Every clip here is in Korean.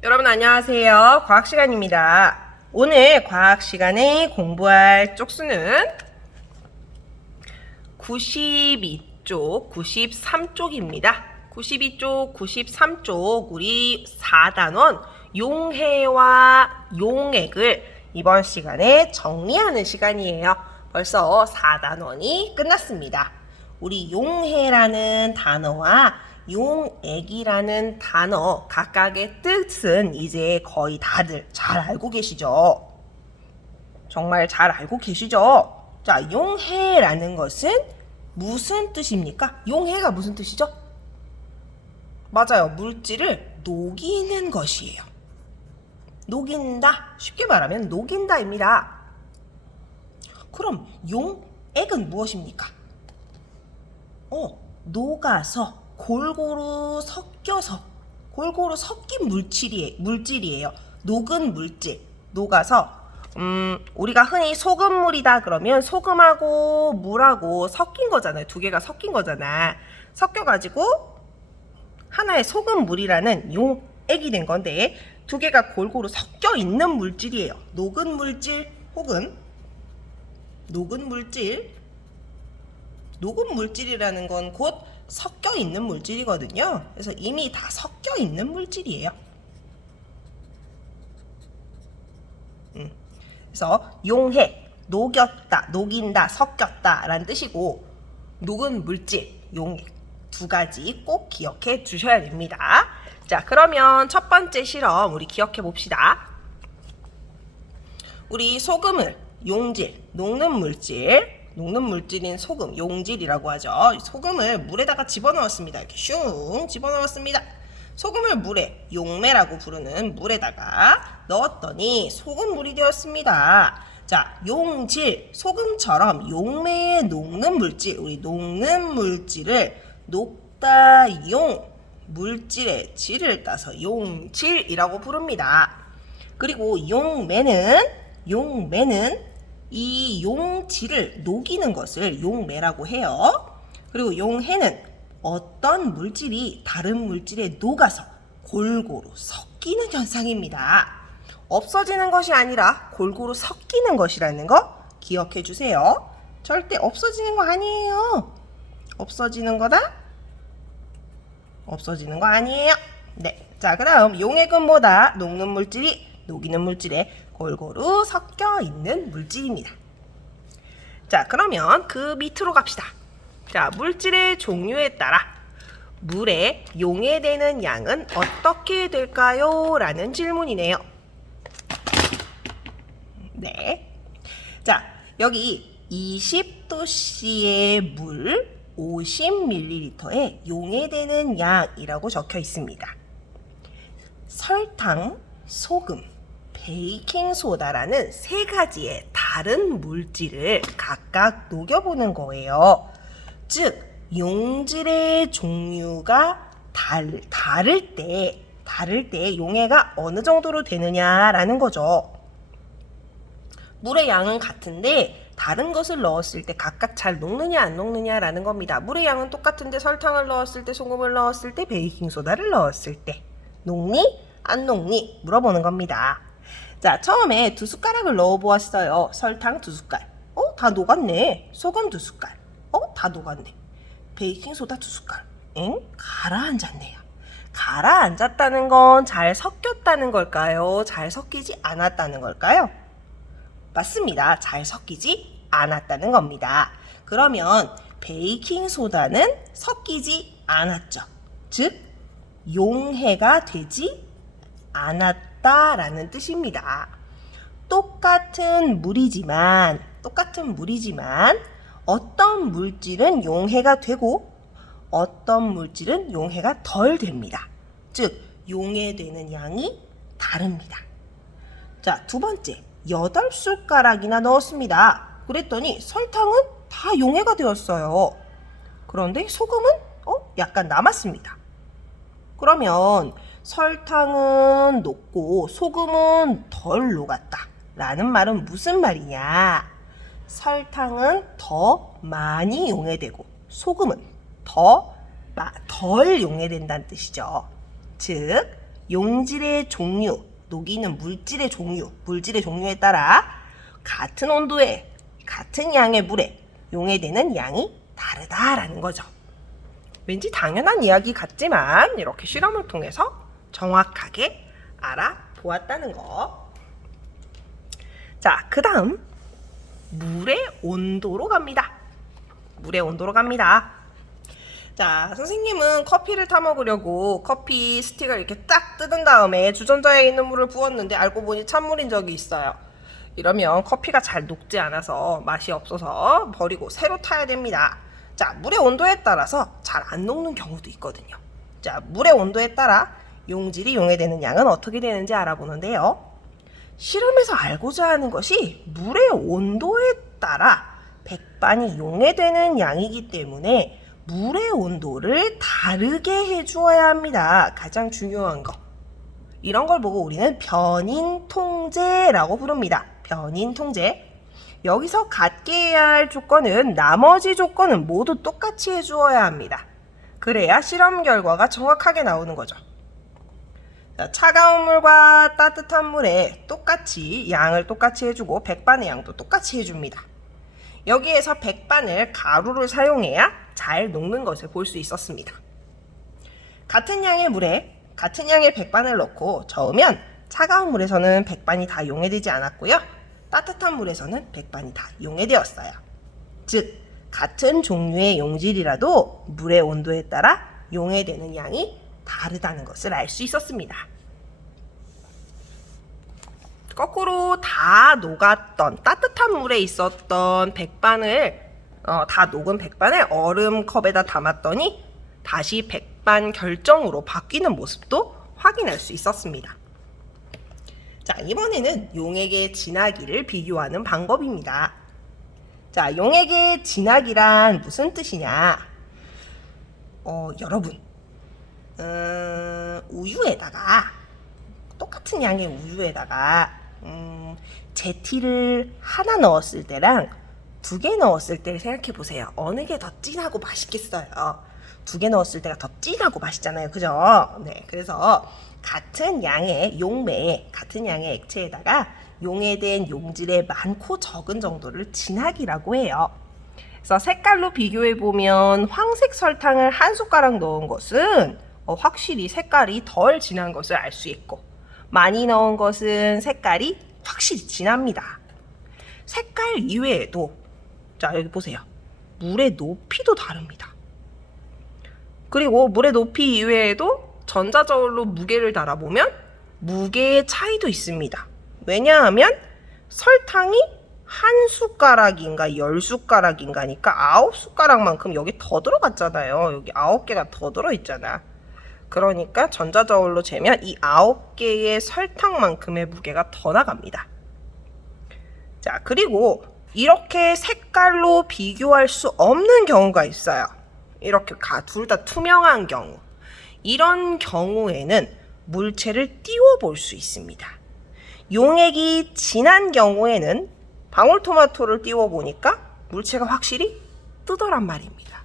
여러분 안녕하세요. 과학 시간입니다. 오늘 과학 시간에 공부할 쪽수는 92쪽, 93쪽입니다. 92쪽, 93쪽 우리 4단원 용해와 용액을 이번 시간에 정리하는 시간이에요. 벌써 4단원이 끝났습니다. 우리 용해라는 단어와 용액이라는 단어 각각의 뜻은 이제 거의 다들 잘 알고 계시죠? 정말 잘 알고 계시죠? 자, 용해라는 것은 무슨 뜻입니까? 용해가 무슨 뜻이죠? 맞아요. 물질을 녹이는 것이에요. 녹인다. 쉽게 말하면 녹인다입니다. 그럼 용액은 무엇입니까? 녹아서 골고루 섞여서 골고루 섞인 물질이에요. 녹은 물질. 녹아서 우리가 흔히 소금물이다 그러면 소금하고 물하고 섞인 거잖아요. 두 개가 섞인 거잖아. 섞여가지고 하나의 소금물이라는 용액이 된 건데 두 개가 골고루 섞여 있는 물질이에요. 녹은 물질 혹은 녹은 물질이라는 건 곧 섞여 있는 물질이거든요. 그래서 이미 다 섞여 있는 물질이에요. 그래서 용해, 녹였다, 녹인다, 섞였다 라는 뜻이고 녹은 물질, 용액 두 가지 꼭 기억해 주셔야 됩니다. 자, 그러면 첫 번째 실험 우리 기억해 봅시다. 우리 소금을 용질, 녹는 물질인 소금, 용질이라고 하죠. 소금을 물에다가 집어넣었습니다. 이렇게 슝 집어넣었습니다. 소금을 물에, 용매라고 부르는 물에다가 넣었더니 소금물이 되었습니다. 자, 용질, 소금처럼 용매에 녹는 물질, 우리 녹는 물질을 녹다 물질의 질을 따서 용질이라고 부릅니다. 그리고 용매는 이 용질을 녹이는 것을 용매라고 해요. 그리고 용해는 어떤 물질이 다른 물질에 녹아서 골고루 섞이는 현상입니다. 없어지는 것이 아니라 골고루 섞이는 것이라는 거 기억해 주세요. 절대 없어지는 거 아니에요. 없어지는 거다? 없어지는 거 아니에요. 네. 자, 그다음 용액은 뭐다? 녹는 물질이 녹이는 물질에 골고루 섞여 있는 물질입니다. 자, 그러면 그 밑으로 갑시다. 자, 물질의 종류에 따라 물에 용해되는 양은 어떻게 될까요? 라는 질문이네요. 네. 자, 여기 20도씨의 물 50ml에 용해되는 양이라고 적혀 있습니다. 설탕, 소금, 베이킹소다라는 세 가지의 다른 물질을 각각 녹여보는 거예요. 즉, 용질의 종류가 다를 때 용해가 어느 정도로 되느냐라는 거죠. 물의 양은 같은데 다른 것을 넣었을 때 각각 잘 녹느냐 안 녹느냐라는 겁니다. 물의 양은 똑같은데 설탕을 넣었을 때, 소금을 넣었을 때, 베이킹소다를 넣었을 때 녹니? 안 녹니? 물어보는 겁니다. 자, 처음에 2숟가락을 넣어보았어요. 설탕 2숟갈. 다 녹았네. 소금 2숟갈. 다 녹았네. 베이킹소다 2숟갈. 가라앉았네요. 가라앉았다는 건 잘 섞였다는 걸까요? 잘 섞이지 않았다는 걸까요? 맞습니다. 잘 섞이지 않았다는 겁니다. 그러면 베이킹소다는 섞이지 않았죠. 즉, 용해가 되지 않았다라는 뜻입니다. 똑같은 물이지만 어떤 물질은 용해가 되고 어떤 물질은 용해가 덜 됩니다. 즉, 용해되는 양이 다릅니다. 자, 두 번째, 8숟가락이나 넣었습니다. 그랬더니 설탕은 다 용해가 되었어요. 그런데 소금은 약간 남았습니다. 그러면 설탕은 녹고 소금은 덜 녹았다 라는 말은 무슨 말이냐? 설탕은 더 많이 용해되고 소금은 덜 용해된다는 뜻이죠. 즉, 용질의 종류, 녹이는 물질의 종류에 따라 같은 온도에 같은 양의 물에 용해되는 양이 다르다라는 거죠. 왠지 당연한 이야기 같지만 이렇게 실험을 통해서 정확하게 알아보았다는 거. 자, 그 다음 물의 온도로 갑니다. 자, 선생님은 커피를 타 먹으려고 커피 스틱을 이렇게 딱 뜯은 다음에 주전자에 있는 물을 부었는데 알고 보니 찬물인 적이 있어요. 이러면 커피가 잘 녹지 않아서 맛이 없어서 버리고 새로 타야 됩니다. 자, 물의 온도에 따라서 잘 안 녹는 경우도 있거든요. 자, 물의 온도에 따라 용질이 용해되는 양은 어떻게 되는지 알아보는데요. 실험에서 알고자 하는 것이 물의 온도에 따라 백반이 용해되는 양이기 때문에 물의 온도를 다르게 해주어야 합니다. 가장 중요한 거. 이런 걸 보고 우리는 변인통제라고 부릅니다. 변인통제. 여기서 같게 해야 할 조건은 나머지 조건은 모두 똑같이 해주어야 합니다. 그래야 실험 결과가 정확하게 나오는 거죠. 자, 차가운 물과 따뜻한 물에 양을 똑같이 해주고 백반의 양도 똑같이 해줍니다. 여기에서 백반을 가루를 사용해야 잘 녹는 것을 볼 수 있었습니다. 같은 양의 물에 같은 양의 백반을 넣고 저으면 차가운 물에서는 백반이 다 용해되지 않았고요. 따뜻한 물에서는 백반이 다 용해되었어요. 즉, 같은 종류의 용질이라도 물의 온도에 따라 용해되는 양이 다르다는 것을 알 수 있었습니다. 거꾸로 다 녹았던 따뜻한 물에 있었던 다 녹은 백반을 얼음컵에다 담았더니 다시 백반 결정으로 바뀌는 모습도 확인할 수 있었습니다. 자, 이번에는 용액의 진하기를 비교하는 방법입니다. 자, 용액의 진하기란 무슨 뜻이냐? 여러분, 똑같은 양의 우유에다가 제티를 하나 넣었을 때랑 2개 넣었을 때를 생각해 보세요. 어느 게 더 진하고 맛있겠어요? 2개 넣었을 때가 더 진하고 맛있잖아요. 그죠? 네, 그래서 같은 양의 같은 양의 액체에다가 용해된 용질의 많고 적은 정도를 진하기라고 해요. 그래서 색깔로 비교해 보면 황색 설탕을 1숟가락 넣은 것은 확실히 색깔이 덜 진한 것을 알 수 있고, 많이 넣은 것은 색깔이 확실히 진합니다. 색깔 이외에도, 자, 여기 보세요. 물의 높이도 다릅니다. 그리고 물의 높이 이외에도 전자저울로 무게를 달아보면 무게의 차이도 있습니다. 왜냐하면 설탕이 1숟가락인가 10숟가락인가니까 9숟가락만큼 여기 더 들어갔잖아요. 여기 9개가 더 들어있잖아. 그러니까 전자저울로 재면 이 9개의 설탕만큼의 무게가 더 나갑니다. 자, 그리고 이렇게 색깔로 비교할 수 없는 경우가 있어요. 이렇게 둘 다 투명한 경우. 이런 경우에는 물체를 띄워볼 수 있습니다. 용액이 진한 경우에는 방울토마토를 띄워보니까 물체가 확실히 뜨더란 말입니다.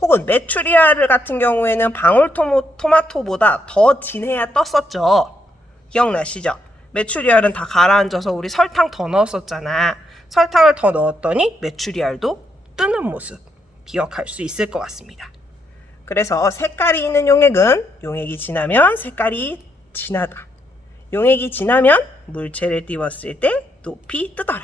혹은 메추리알 같은 경우에는 방울토마토보다 더 진해야 떴었죠. 기억나시죠? 메추리알은 다 가라앉아서 우리 설탕 더 넣었었잖아. 설탕을 더 넣었더니 메추리알도 뜨는 모습 기억할 수 있을 것 같습니다. 그래서 색깔이 있는 용액이 진하면 색깔이 진하다. 용액이 진하면 물체를 띄웠을 때 높이 뜨더라.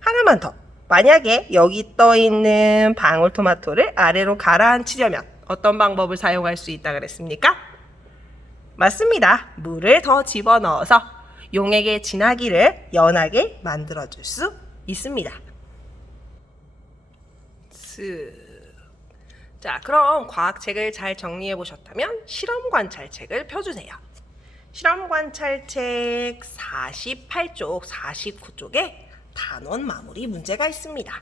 하나만 더. 만약에 여기 떠있는 방울토마토를 아래로 가라앉히려면 어떤 방법을 사용할 수 있다 그랬습니까? 맞습니다. 물을 더 집어넣어서 용액의 진하기를 연하게 만들어줄 수 있습니다. 자, 그럼 과학책을 잘 정리해 보셨다면 실험관찰책을 펴주세요. 실험관찰책 48쪽, 49쪽에 단원 마무리 문제가 있습니다.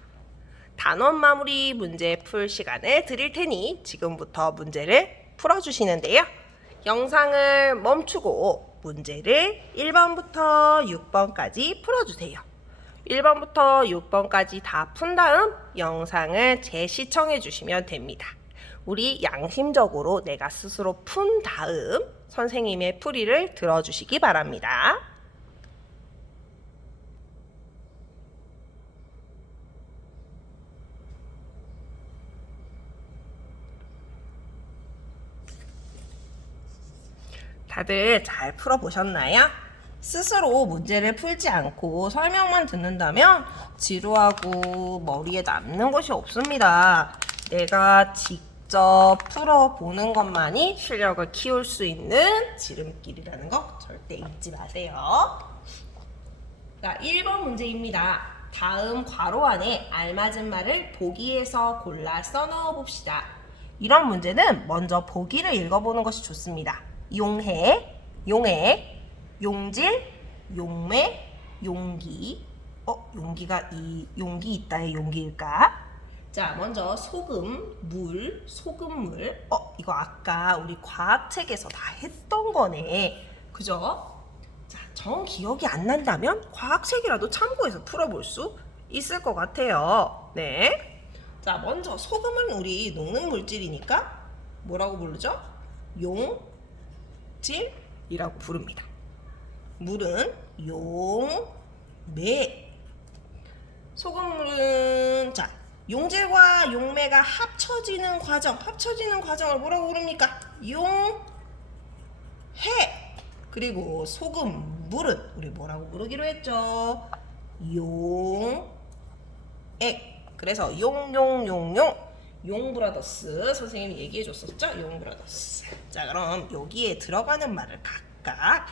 단원 마무리 문제 풀 시간을 드릴 테니 지금부터 문제를 풀어주시는데요. 영상을 멈추고 문제를 1번부터 6번까지 풀어주세요. 1번부터 6번까지 다 푼 다음 영상을 재시청해 주시면 됩니다. 우리 양심적으로 내가 스스로 푼 다음 선생님의 풀이를 들어주시기 바랍니다. 다들 잘 풀어보셨나요? 스스로 문제를 풀지 않고 설명만 듣는다면 지루하고 머리에 남는 것이 없습니다. 내가 직접 풀어보는 것만이 실력을 키울 수 있는 지름길이라는 거 절대 잊지 마세요. 자, 1번 문제입니다. 다음 괄호 안에 알맞은 말을 보기에서 골라 써넣어 봅시다. 이런 문제는 먼저 보기를 읽어보는 것이 좋습니다. 용해, 용액, 용질, 용매, 용기. 용기가 이 용기 있다의 용기일까? 자, 먼저 소금, 물, 소금물. 이거 아까 우리 과학책에서 다 했던 거네. 그죠? 자, 정 기억이 안 난다면 과학책이라도 참고해서 풀어볼 수 있을 것 같아요. 네. 자, 먼저 소금은 우리 녹는 물질이니까 뭐라고 부르죠? 용질이라고 부릅니다. 물은 용매. 소금물은 자, 용질과 용매가 합쳐지는 과정을 뭐라고 부릅니까? 용해. 그리고 소금물은 우리 뭐라고 부르기로 했죠? 용액. 그래서 용브라더스 선생님이 얘기해 줬었죠? 용브라더스. 자, 그럼 여기에 들어가는 말을 각각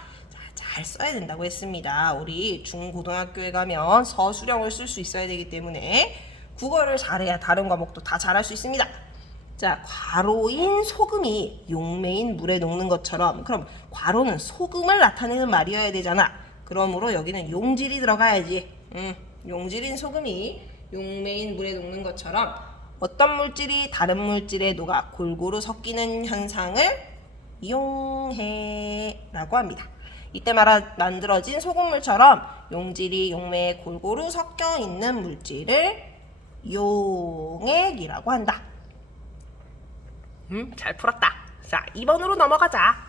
잘 써야 된다고 했습니다. 우리 중고등학교에 가면 서술형을 쓸 수 있어야 되기 때문에 국어를 잘해야 다른 과목도 다 잘할 수 있습니다. 자, 괄호인 소금이 용매인 물에 녹는 것처럼, 그럼 괄호는 소금을 나타내는 말이어야 되잖아. 그러므로 여기는 용질이 들어가야지. 용질인 소금이 용매인 물에 녹는 것처럼 어떤 물질이 다른 물질에 녹아 골고루 섞이는 현상을 용해라고 합니다. 이때 만들어진 소금물처럼 용질이 용매에 골고루 섞여 있는 물질을 용액이라고 한다. 잘 풀었다. 자, 2번으로 넘어가자.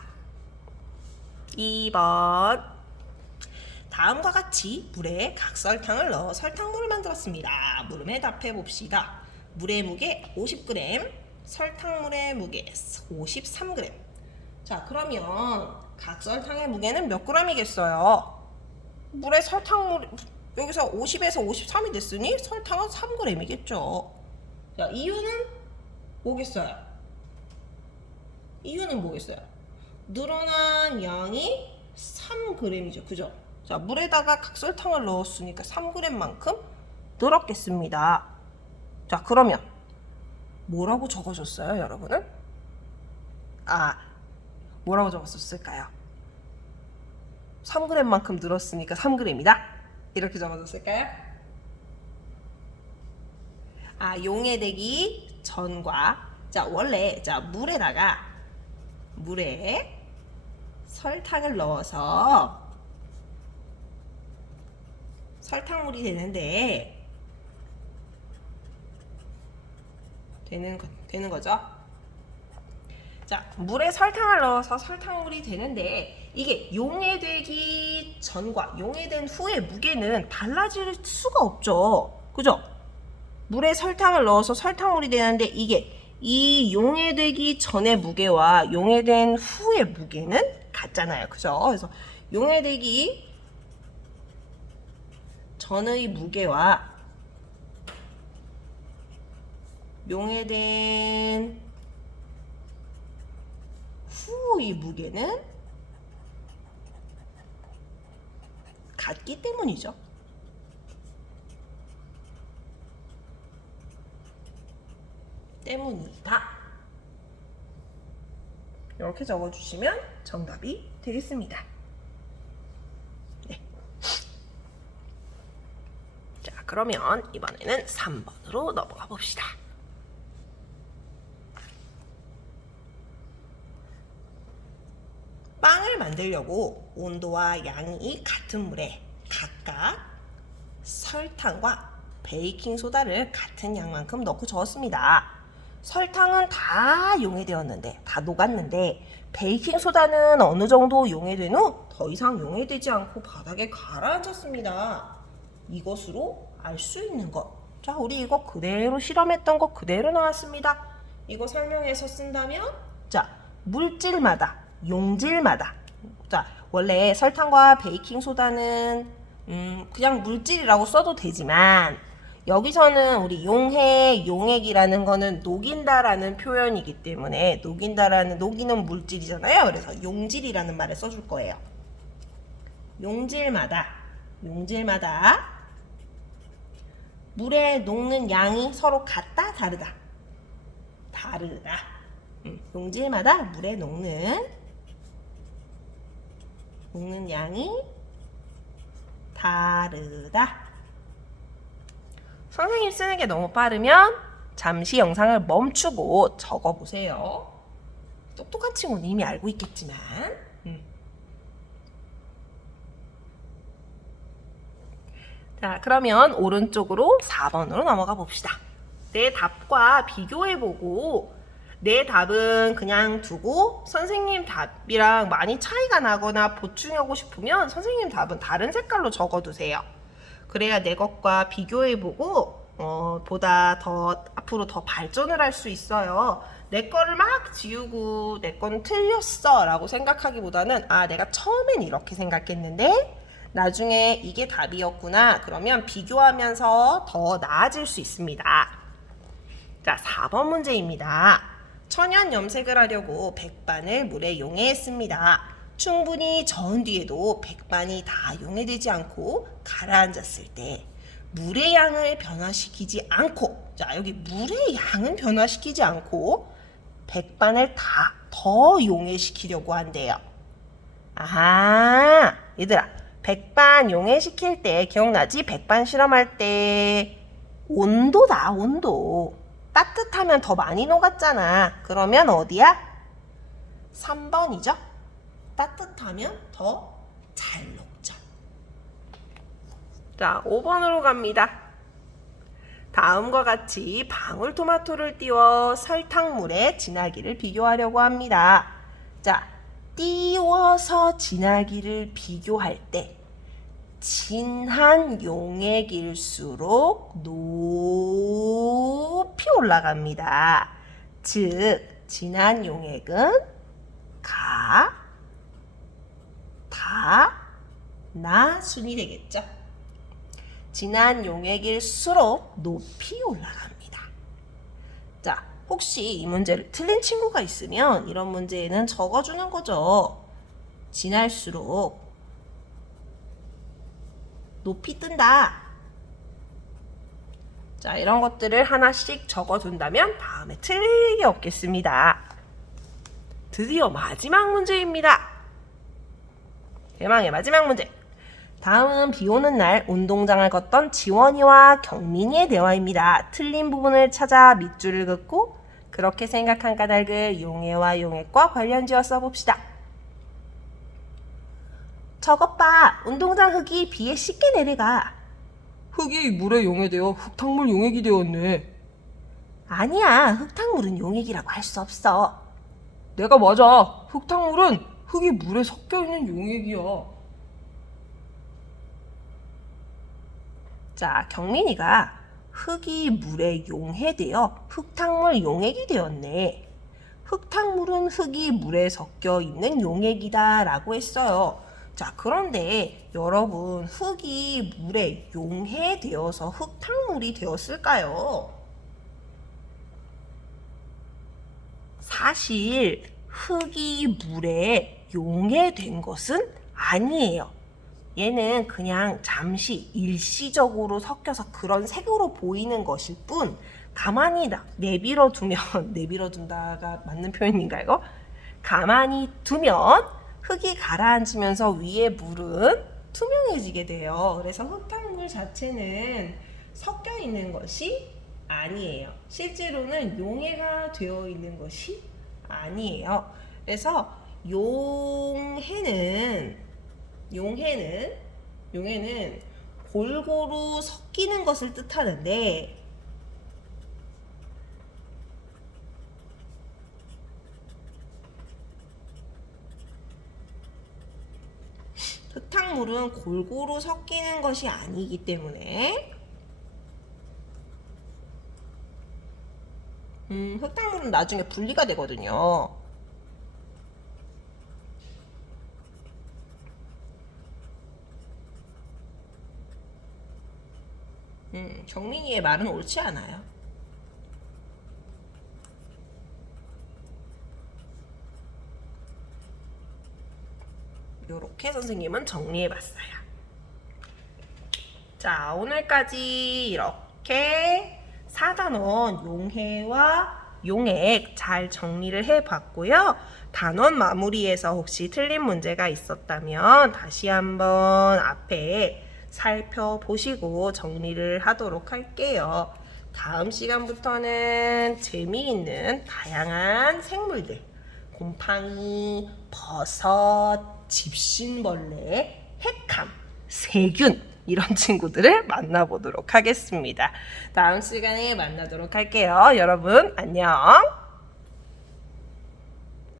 2번. 다음과 같이 물에 각설탕을 넣어 설탕물을 만들었습니다. 물음에 답해 봅시다. 물의 무게 50g, 설탕물의 무게 53g. 자, 그러면 각설탕의 무게는 몇 g이겠어요? 물에 설탕물 여기서 50에서 53이 됐으니 설탕은 3g이겠죠. 자, 이유는 뭐겠어요? 이유는 뭐겠어요? 늘어난 양이 3g이죠. 그죠? 자, 물에다가 각설탕을 넣었으니까 3g만큼 늘었겠습니다. 자, 그러면 뭐라고 적어줬어요, 여러분은? 뭐라고 적었을까요? 3g만큼 늘었으니까 3g이다? 이렇게 적어줬을까요? 용해되기 전과, 자, 원래 물에 설탕을 넣어서 설탕물이 되는 거죠. 자, 물에 설탕을 넣어서 설탕물이 되는데 이게 용해되기 전과 용해된 후의 무게는 달라질 수가 없죠. 그죠? 물에 설탕을 넣어서 설탕물이 되는데 이게 이 용해되기 전의 무게와 용해된 후의 무게는 같잖아요. 그죠? 그래서 용해되기 전의 무게와 용해된 후의 무게는 같기 때문이죠. 때문이다. 이렇게 적어주시면 정답이 되겠습니다. 네. 자, 그러면 이번에는 3번으로 넘어가 봅시다. 빵을 만들려고 온도와 양이 같은 물에 각각 설탕과 베이킹소다를 같은 양만큼 넣고 저었습니다. 설탕은 다 용해되었는데, 다 녹았는데 베이킹소다는 어느 정도 용해된 후 더 이상 용해되지 않고 바닥에 가라앉았습니다. 이것으로 알 수 있는 것. 자, 우리 이거 그대로 실험했던 거 그대로 나왔습니다. 이거 설명해서 쓴다면, 자, 물질마다, 용질마다. 자, 원래 설탕과 베이킹소다는 그냥 물질이라고 써도 되지만, 여기서는 우리 용액이라는 거는 녹인다라는 표현이기 때문에, 녹이는 물질이잖아요. 그래서 용질이라는 말을 써줄 거예요. 용질마다 물에 녹는 양이 서로 같다, 다르다. 용질마다 물에 녹는 양이 다르다. 선생님 쓰는 게 너무 빠르면 잠시 영상을 멈추고 적어보세요. 똑똑한 친구는 이미 알고 있겠지만. 자, 그러면 오른쪽으로 4번으로 넘어가 봅시다. 내 답과 비교해보고 내 답은 그냥 두고 선생님 답이랑 많이 차이가 나거나 보충하고 싶으면 선생님 답은 다른 색깔로 적어두세요. 그래야 내 것과 비교해보고 보다 더 앞으로 더 발전을 할 수 있어요. 내 거를 막 지우고 내 건 틀렸어 라고 생각하기보다는, 아, 내가 처음엔 이렇게 생각했는데 나중에 이게 답이었구나. 그러면 비교하면서 더 나아질 수 있습니다. 자, 4번 문제입니다. 천연 염색을 하려고 백반을 물에 용해했습니다. 충분히 저은 뒤에도 백반이 다 용해되지 않고 가라앉았을 때 물의 양을 변화시키지 않고, 자, 여기 물의 양은 변화시키지 않고 백반을 다 더 용해시키려고 한대요. 아하, 얘들아, 백반 용해시킬 때 기억나지? 백반 실험할 때 온도다, 온도. 따뜻하면 더 많이 녹았잖아. 그러면 어디야? 3번이죠? 따뜻하면 더 잘 녹죠. 자, 5번으로 갑니다. 다음과 같이 방울토마토를 띄워 설탕물에 진하기를 비교하려고 합니다. 자, 띄워서 진하기를 비교할 때 진한 용액일수록 높이 올라갑니다. 즉, 진한 용액은 가, 다, 나 순이 되겠죠. 진한 용액일수록 높이 올라갑니다. 자, 혹시 이 문제를 틀린 친구가 있으면 이런 문제에는 적어주는 거죠. 진할수록 높이 뜬다. 자, 이런 것들을 하나씩 적어둔다면 다음에 틀릴 일이 없겠습니다. 드디어 마지막 문제입니다. 대망의 마지막 문제. 다음은 비 오는 날 운동장을 걷던 지원이와 경민이의 대화입니다. 틀린 부분을 찾아 밑줄을 긋고 그렇게 생각한 까닭을 용해와 용액과 관련지어 써봅시다. 저것 봐, 운동장 흙이 비에 씻게 내려가. 흙이 물에 용해되어 흙탕물 용액이 되었네. 아니야, 흙탕물은 용액이라고 할 수 없어. 내가 맞아. 흙탕물은 흙이 물에 섞여있는 용액이야. 자, 경민이가 흙이 물에 용해되어 흙탕물 용액이 되었네. 흙탕물은 흙이 물에 섞여 있는 용액이다 라고 했어요. 자, 그런데 여러분, 흙이 물에 용해되어서 흙탕물이 되었을까요? 사실 흙이 물에 용해된 것은 아니에요. 얘는 그냥 잠시 일시적으로 섞여서 그런 색으로 보이는 것일 뿐, 가만히 내버려 두면 내버려 둔다가 맞는 표현인가요? 가만히 두면 흙이 가라앉으면서 위에 물은 투명해지게 돼요. 그래서 흙탕물 자체는 섞여 있는 것이 아니에요. 실제로는 용해가 되어 있는 것이 아니에요. 그래서 용해는 골고루 섞이는 것을 뜻하는데, 흙탕물은 골고루 섞이는 것이 아니기 때문에 흙탕물은 나중에 분리가 되거든요. 정민이의 말은 옳지 않아요. 요렇게 선생님은 정리해봤어요. 자, 오늘까지 이렇게 4단원 용해와 용액 잘 정리를 해봤고요. 단원 마무리에서 혹시 틀린 문제가 있었다면 다시 한번 앞에 살펴보시고 정리를 하도록 할게요. 다음 시간부터는 재미있는 다양한 생물들, 곰팡이, 버섯, 집신벌레, 핵함, 세균 이런 친구들을 만나보도록 하겠습니다. 다음 시간에 만나도록 할게요. 여러분 안녕.